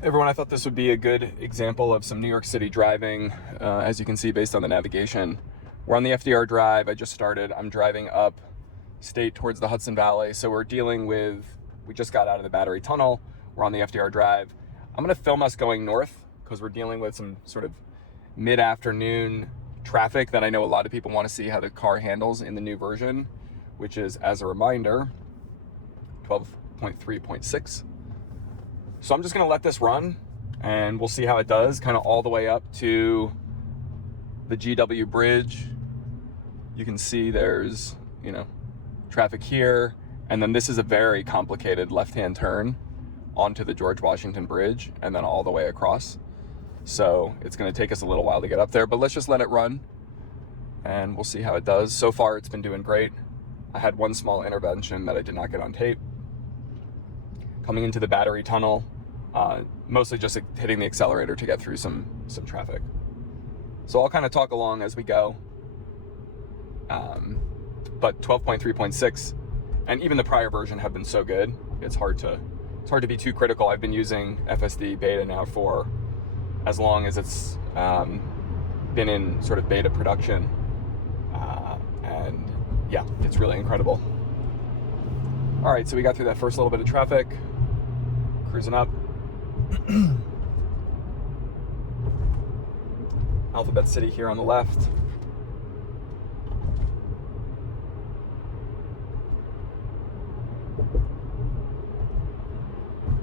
Everyone, I thought this would be a good example of some New York City driving, as you can see based on the navigation. We're on the FDR drive. I just started. I'm driving up state towards the Hudson Valley. So we're dealing with, we just got out of the Battery Tunnel. We're on the FDR drive. I'm going to film us going north because we're dealing with some sort of mid-afternoon traffic that I know a lot of people want to see how the car handles in the new version, which is, as a reminder, 12.3.6. So I'm just going to let this run and we'll see how it does, kind of all the way up to the GW Bridge. You can see there's, traffic here. And then this is a very complicated left-hand turn onto the George Washington Bridge and then all the way across. So it's going to take us a little while to get up there, but let's just let it run and we'll see how it does. So far, it's been doing great. I had one small intervention that I did not get on tape. Coming into the Battery Tunnel, mostly just hitting the accelerator to get through some traffic. So I'll kind of talk along as we go. But 12.3.6 and even the prior version have been so good. It's hard to be too critical. I've been using FSD Beta now for as long as it's been in sort of beta production. And yeah, it's really incredible. All right, so we got through that first little bit of traffic. Cruising up. Alphabet City here on the left.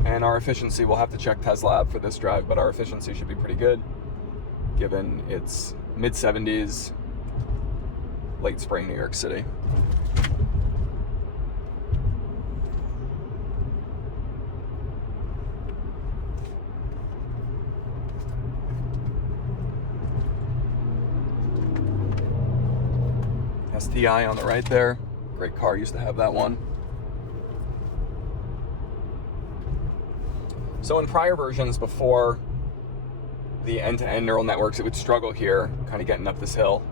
And our efficiency, we'll have to check TezLab for this drive, but our efficiency should be pretty good given it's mid-70s, late spring New York City. STI on the right there. Great car, used to have that one. So in prior versions before the end-to-end neural networks, it would struggle here, kind of getting up this hill.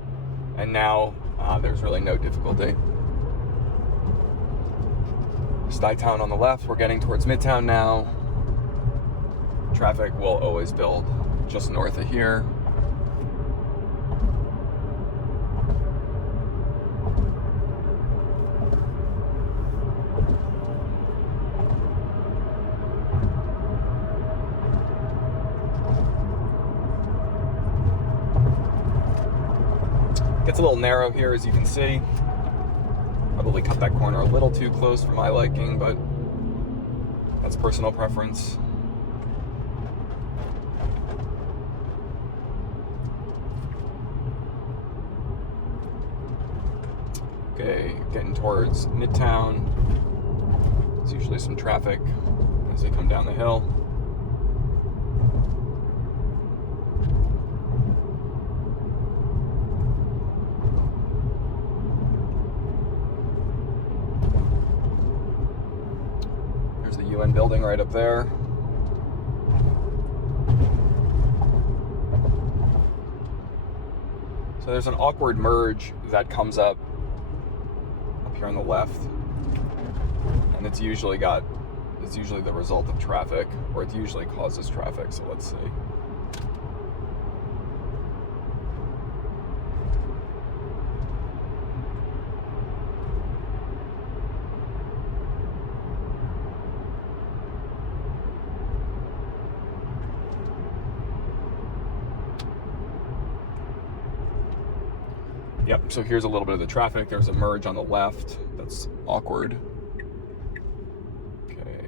And now there's really no difficulty. Stuytown on the left, we're getting towards Midtown now. Traffic will always build just north of here. Gets a little narrow here, as you can see. Probably cut that corner a little too close for my liking, but that's personal preference. Okay, getting towards Midtown. There's usually some traffic as they come down the hill. UN building right up there. So there's an awkward merge that comes up here on the left, and it's usually the result of traffic, or it usually causes traffic. So let's see. Yep, so here's a little bit of the traffic. There's a merge on the left. That's awkward. Okay,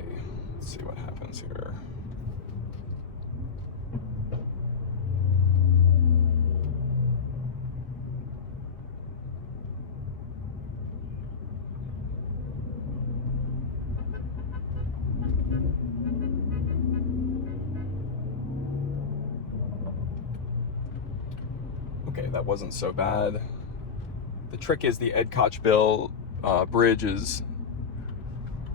let's see what happens here. Okay, that wasn't so bad. The trick is the Ed Kochville bridge is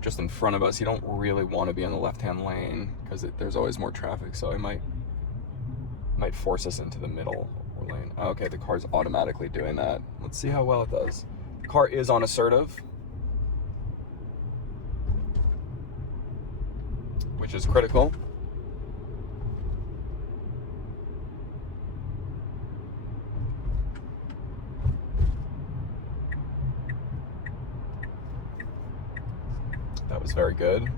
just in front of us. You don't really want to be in the left-hand lane because there's always more traffic. So I might force us into the middle lane. Okay, the car's automatically doing that. Let's see how well it does. The car is on assertive, which is critical. That was very good.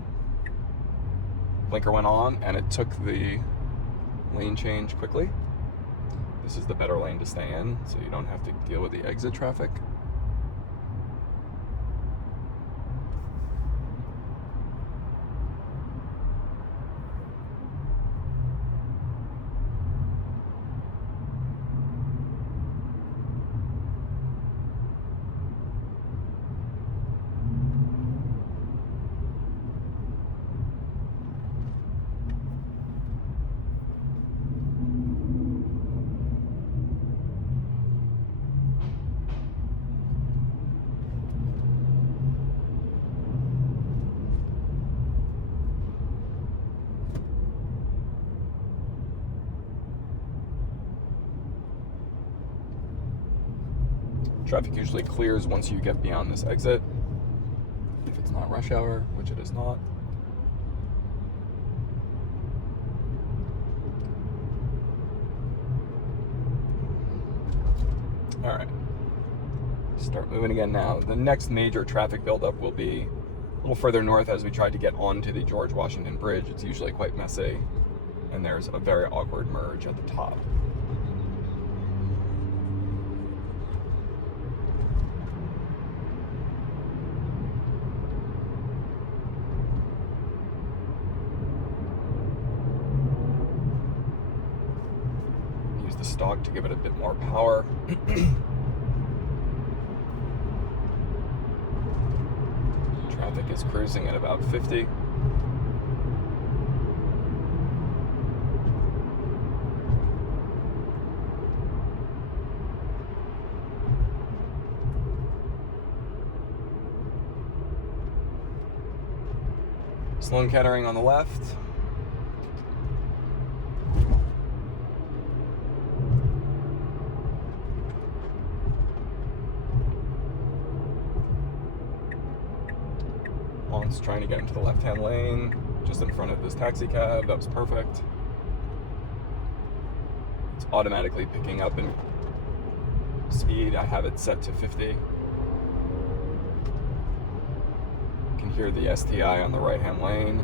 Blinker went on, and it took the lane change quickly. This is the better lane to stay in, so you don't have to deal with the exit traffic. Traffic usually clears once you get beyond this exit, if it's not rush hour, which it is not. All right, start moving again now. The next major traffic buildup will be a little further north as we try to get onto the George Washington Bridge. It's usually quite messy, and there's a very awkward merge at the top. Stock to give it a bit more power. Traffic is cruising at about 50. Slow encountering on the left. Trying to get into the left-hand lane, just in front of this taxi cab. That was perfect. It's automatically picking up in speed. I have it set to 50. You can hear the STI on the right-hand lane.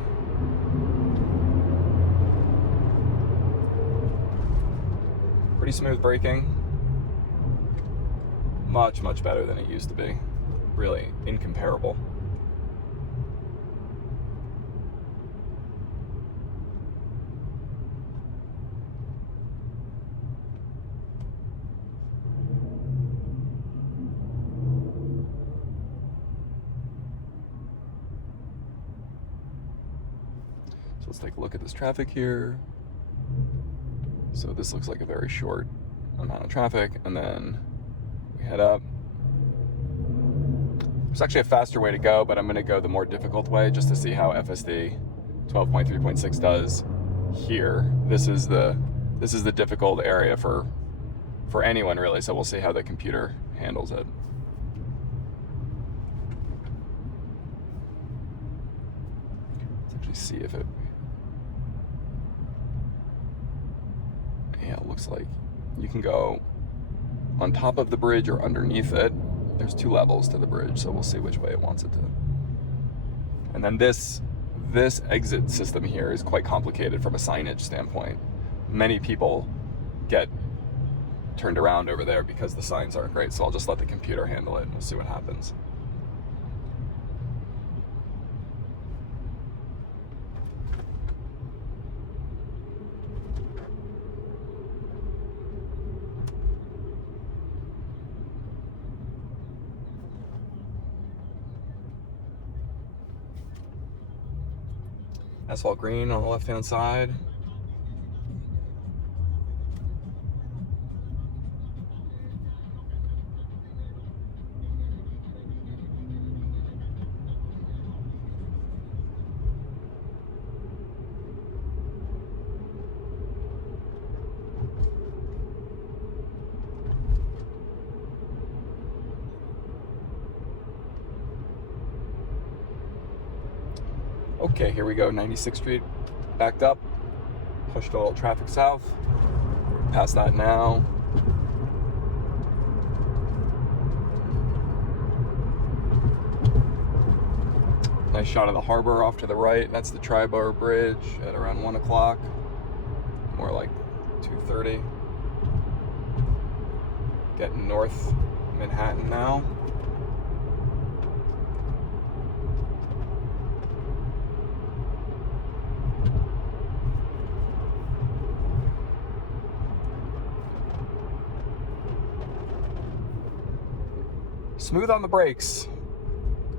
Pretty smooth braking. Much, much better than it used to be. Really incomparable. Let's take a look at this traffic here. So this looks like a very short amount of traffic, and then we head up. There's actually a faster way to go, but I'm going to go the more difficult way just to see how FSD 12.3.6 does here. This is the difficult area for anyone really, so we'll see how the computer handles it. Let's actually see if it. Yeah, it looks like you can go on top of the bridge or underneath it. There's 2 levels to the bridge, so we'll see which way it wants it to. And then this exit system here is quite complicated from a signage standpoint. Many people get turned around over there because the signs aren't great, so I'll just let the computer handle it and we'll see what happens. Asphalt green on the left-hand side. Okay, here we go, 96th Street, backed up, pushed a little traffic south, past that now. Nice shot of the harbor off to the right. That's the Tri-Bar Bridge at around 1 o'clock. More like 2:30. Getting north Manhattan now. Smooth on the brakes.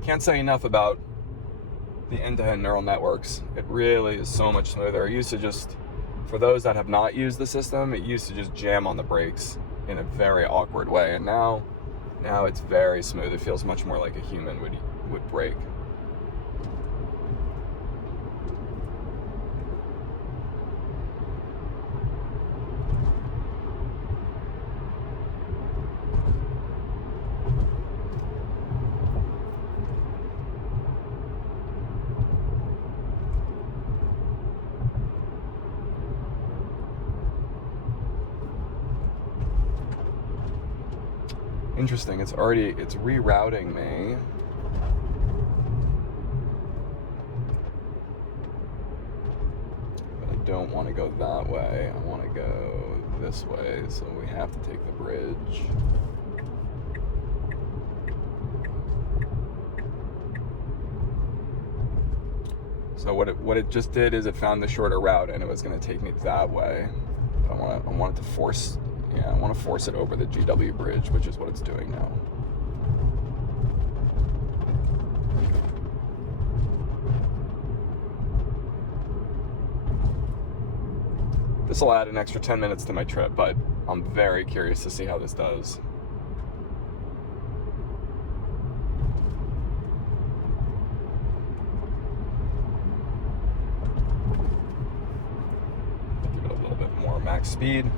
Can't say enough about the end-to-end neural networks. It really is so much smoother. It used to just, for those that have not used the system, it used to just jam on the brakes in a very awkward way. And now it's very smooth. It feels much more like a human would brake. Interesting, it's rerouting me. But I don't want to go that way. I want to go this way, so we have to take the bridge. So what it just did is it found the shorter route, and it was going to take me that way. I want it to force. Yeah, I want to force it over the GW bridge, which is what it's doing now. This will add an extra 10 minutes to my trip, but I'm very curious to see how this does. Give it a little bit more max speed.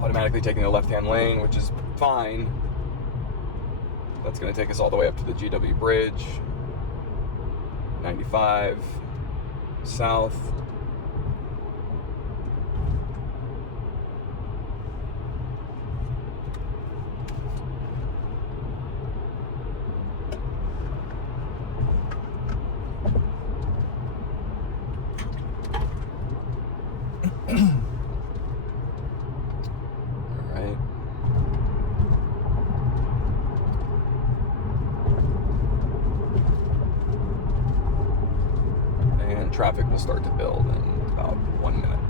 Automatically taking the left-hand lane, which is fine. That's going to take us all the way up to the GW Bridge. 95 south. Traffic will start to build in about 1 minute.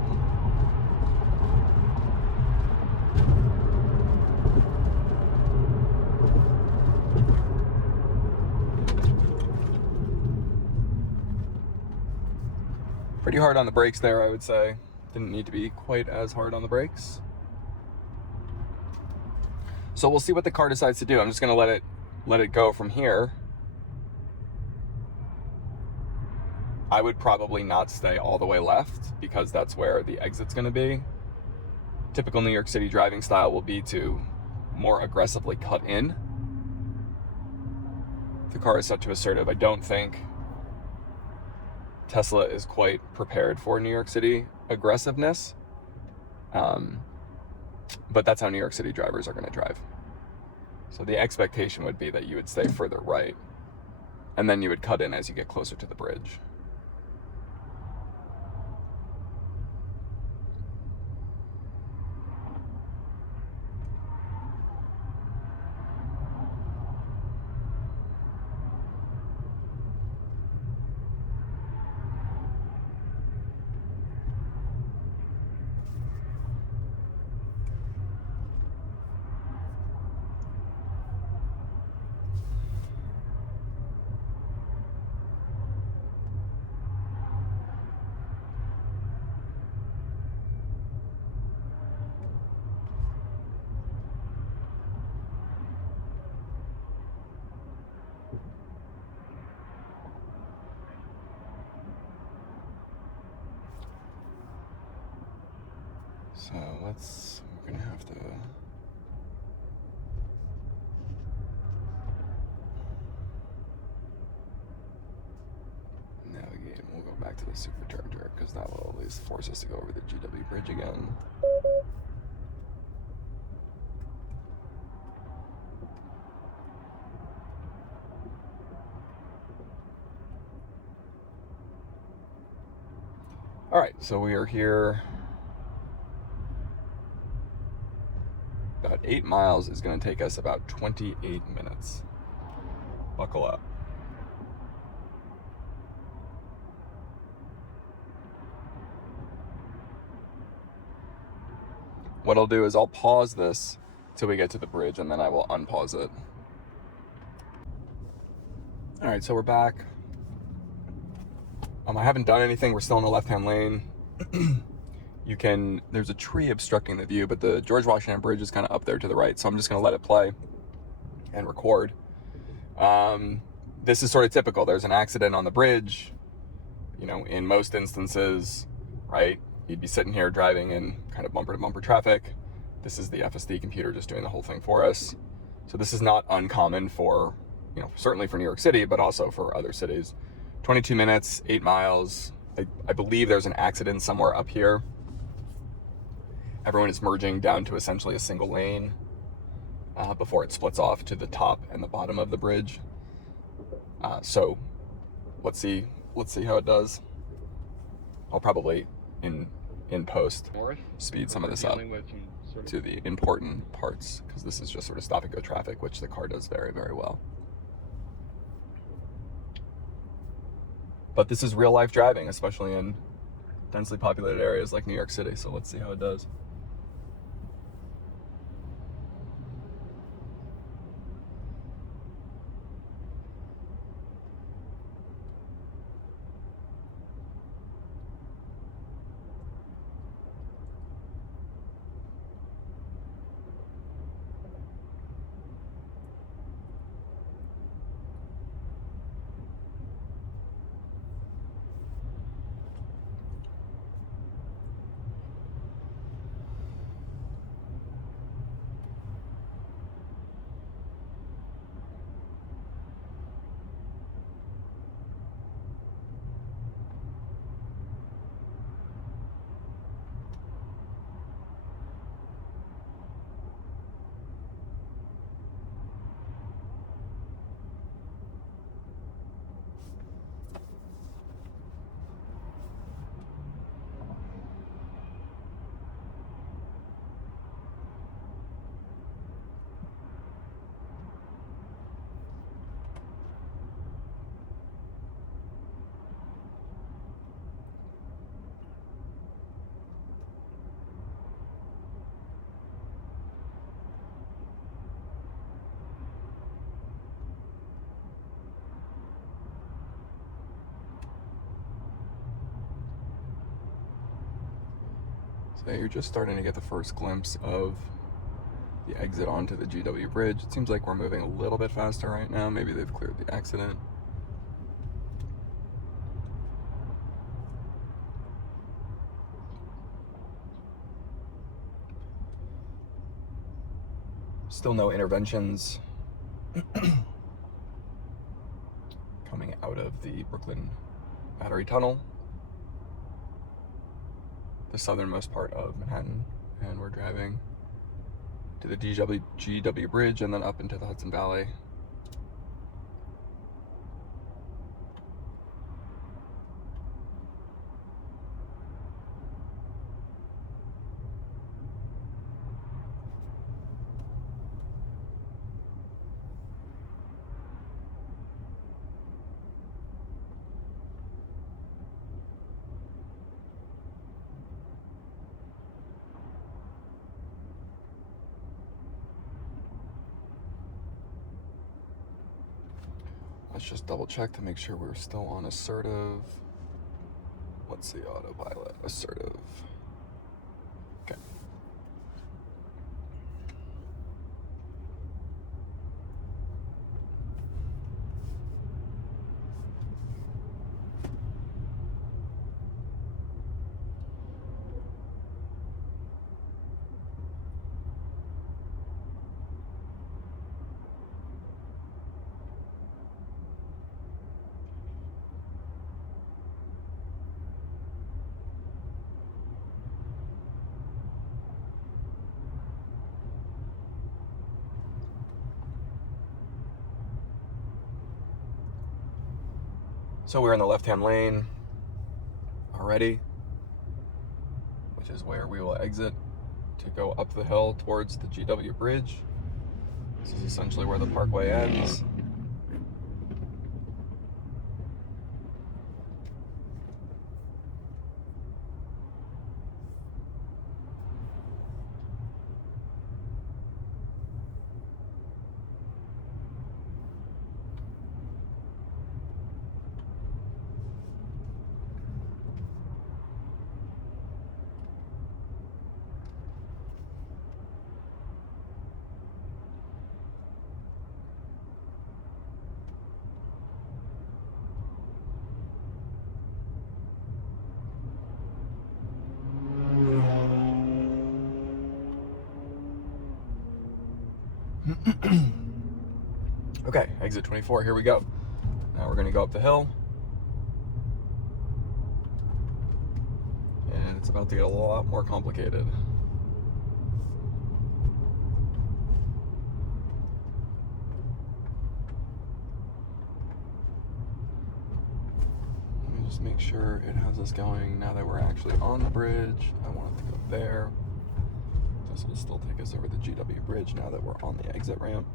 Pretty hard on the brakes there, I would say. Didn't need to be quite as hard on the brakes. So we'll see what the car decides to do. I'm just gonna let it go from here. I would probably not stay all the way left because that's where the exit's going to be. Typical New York City driving style will be to more aggressively cut in. The car is such assertive. I don't think Tesla is quite prepared for New York City aggressiveness. But that's how New York City drivers are going to drive. So the expectation would be that you would stay further right, and then you would cut in as you get closer to the bridge. So we're gonna have to navigate, and we'll go back to the supercharger because that will at least force us to go over the GW bridge again. All right, so we are here. About 8 miles is going to take us about 28 minutes. Buckle up. What I'll do is I'll pause this till we get to the bridge, and then I will unpause it. All right, so we're back. I haven't done anything. We're still in the left-hand lane. There's a tree obstructing the view, but the George Washington Bridge is kind of up there to the right, so I'm just going to let it play and record. This is sort of typical. There's an accident on the bridge. You know, in most instances, right, you'd be sitting here driving in kind of bumper-to-bumper traffic. This is the FSD computer just doing the whole thing for us. So this is not uncommon for, you know, certainly for New York City, but also for other cities. 22 minutes, 8 miles. I believe there's an accident somewhere up here. Everyone is merging down to essentially a single lane before it splits off to the top and the bottom of the bridge. So let's see how it does. I'll probably in post speed some of this up to the important parts, because this is just sort of stop and go traffic, which the car does very, very well. But this is real life driving, especially in densely populated areas like New York City. So let's see how it does. So you're just starting to get the first glimpse of the exit onto the GW bridge. It seems like we're moving a little bit faster right now. Maybe they've cleared the accident. Still no interventions coming out of the Brooklyn Battery Tunnel, the southernmost part of Manhattan, and we're driving to the GW Bridge and then up into the Hudson Valley. Let's just double check to make sure we're still on assertive. Let's see, autopilot, assertive. Okay. So we're in the left-hand lane already, which is where we will exit to go up the hill towards the GW Bridge. This is essentially where the parkway ends. Okay, exit 24, here we go. Now we're gonna go up the hill. And it's about to get a lot more complicated. Let me just make sure it has us going now that we're actually on the bridge. I want it to go there. This will still take us over the GW Bridge now that we're on the exit ramp.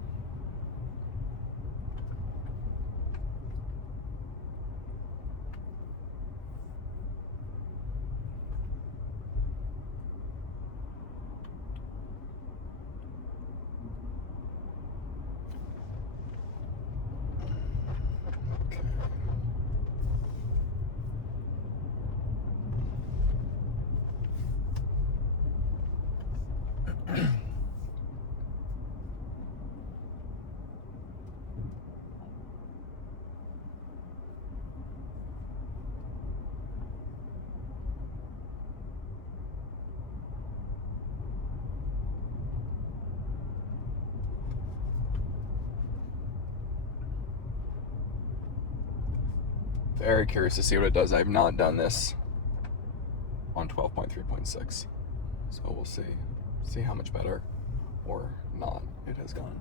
Very curious to see what it does. I have not done this on 12.3.6. So we'll see how much better or not it has gone.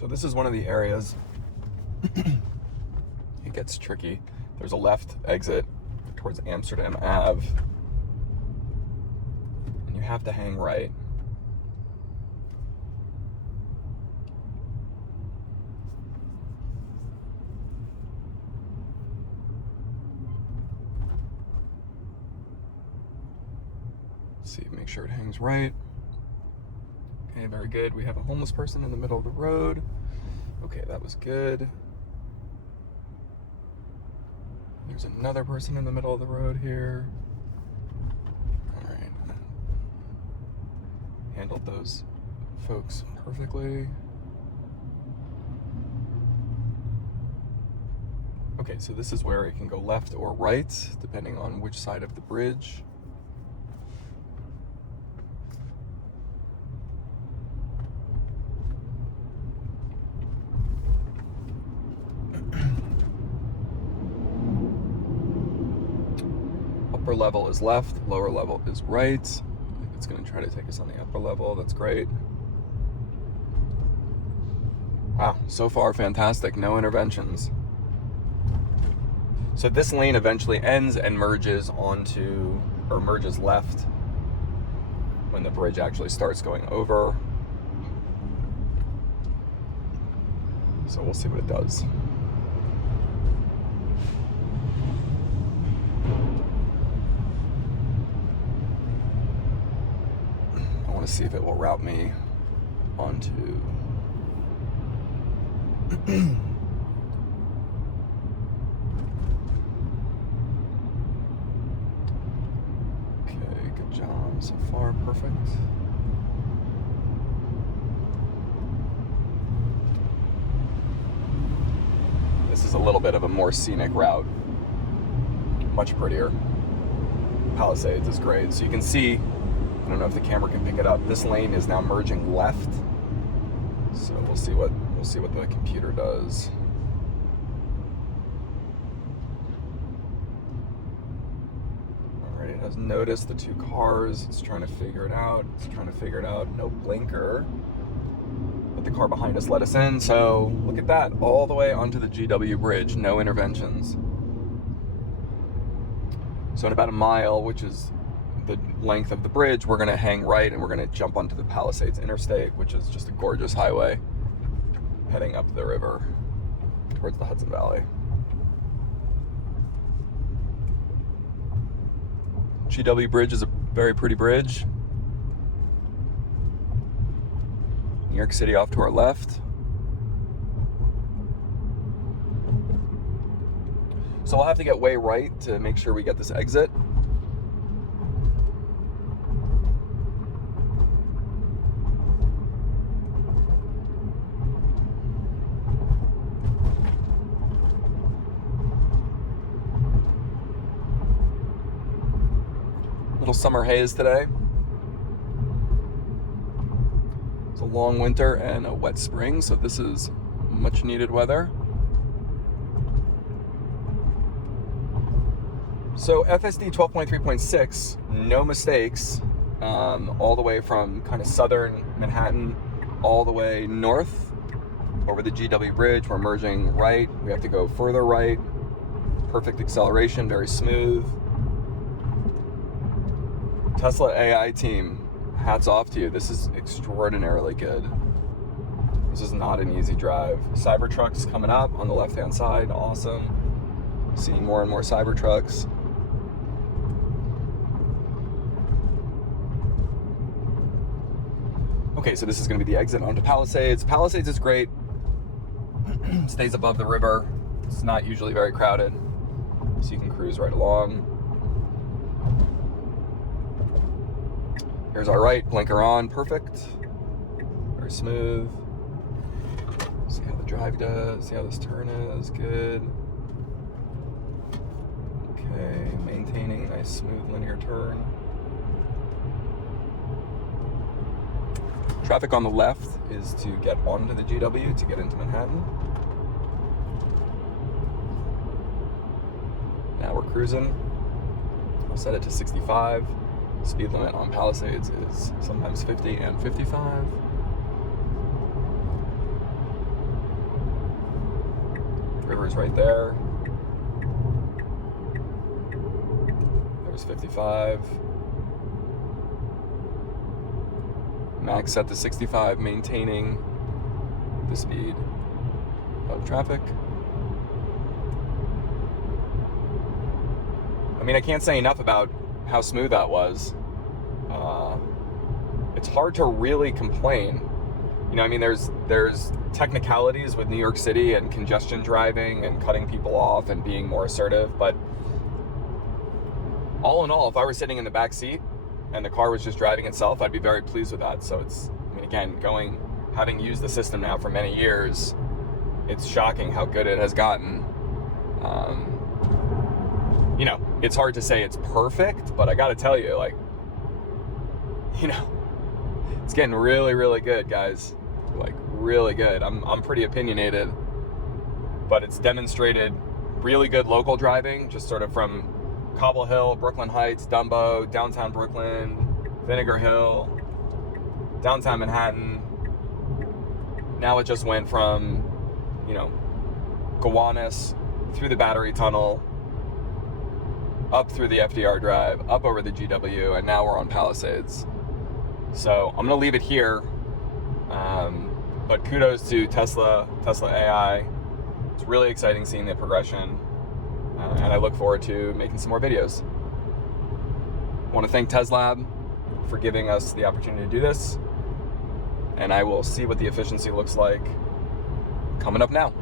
So this is one of the areas it gets tricky. There's a left exit towards Amsterdam Ave, and you have to hang right. Let's see, make sure it hangs right. Okay, very good. We have a homeless person in the middle of the road. Okay, that was good. There's another person in the middle of the road here. All right. Handled those folks perfectly. Okay, so this is where it can go left or right, depending on which side of the bridge. Upper level is left, lower level is right. I think it's going to try to take us on the upper level. That's great. Wow, so far fantastic. No interventions. So this lane eventually ends and merges onto, or merges left when the bridge actually starts going over. So we'll see what it does. To see if it will route me onto okay, good job so far, perfect. This is a little bit of a more scenic route, much prettier. Palisades is great, so you can see, I don't know if the camera can pick it up. This lane is now merging left. So we'll see what the computer does. has noticed the two cars. It's trying to figure it out. No blinker. But the car behind us let us in, so look at that. All the way onto the GW bridge. No interventions. So in about a mile, which is the length of the bridge, we're going to hang right and we're going to jump onto the Palisades Interstate, which is just a gorgeous highway heading up the river towards the Hudson Valley. GW Bridge is a very pretty bridge. New York City off to our left. So we'll have to get way right to make sure we get this exit. Little summer haze today. It's a long winter and a wet spring, so this is much needed weather. So FSD 12.3.6, no mistakes, all the way from kind of southern Manhattan all the way north over the GW Bridge. We're merging right. We have to go further right. Perfect acceleration, very smooth. Tesla AI team, hats off to you. This is extraordinarily good. This is not an easy drive. Cybertruck's coming up on the left-hand side, awesome. Seeing more and more Cybertrucks. Okay, so this is gonna be the exit onto Palisades. Palisades is great. Stays above the river. It's not usually very crowded, so you can cruise right along. Here's our right, blinker on, perfect. Very smooth. See how the drive does, see how this turn is, good. Okay, maintaining a nice smooth linear turn. Traffic on the left is to get onto the GW to get into Manhattan. Now we're cruising. I'll set it to 65. Speed limit on Palisades is sometimes 50 and 55. River's right there. There's 55. Max set to 65, maintaining the speed of traffic. I mean, I can't say enough about how smooth that was. It's hard to really complain. You know, I mean, there's technicalities with New York City and congestion driving and cutting people off and being more assertive, but all in all, if I were sitting in the back seat and the car was just driving itself, I'd be very pleased with that. So it's, I mean, again, having used the system now for many years, it's shocking how good it has gotten. You know, it's hard to say it's perfect, but I gotta tell you, like, you know, it's getting really, really good, guys. Like, really good. I'm pretty opinionated, but it's demonstrated really good local driving, just sort of from Cobble Hill, Brooklyn Heights, Dumbo, downtown Brooklyn, Vinegar Hill, downtown Manhattan. Now it just went from, you know, Gowanus, through the Battery Tunnel, up through the FDR Drive, up over the GW, and now we're on Palisades. So I'm gonna leave it here, but kudos to Tesla AI. It's really exciting seeing the progression, and I look forward to making some more videos. I want to thank TezLab for giving us the opportunity to do this, and I will see what the efficiency looks like coming up now.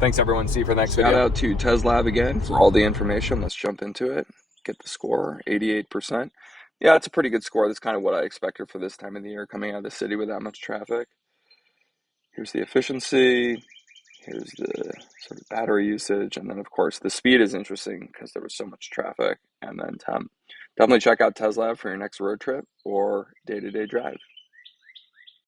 Thanks everyone, see you for the next video. Shout out to TezLab again for all the information. Let's jump into it. Get the score, 88%. Yeah, it's a pretty good score. That's kind of what I expected for this time of the year, coming out of the city with that much traffic. Here's the efficiency. Here's the sort of battery usage. And then, of course, the speed is interesting because there was so much traffic. And then definitely check out TezLab for your next road trip or day-to-day drive.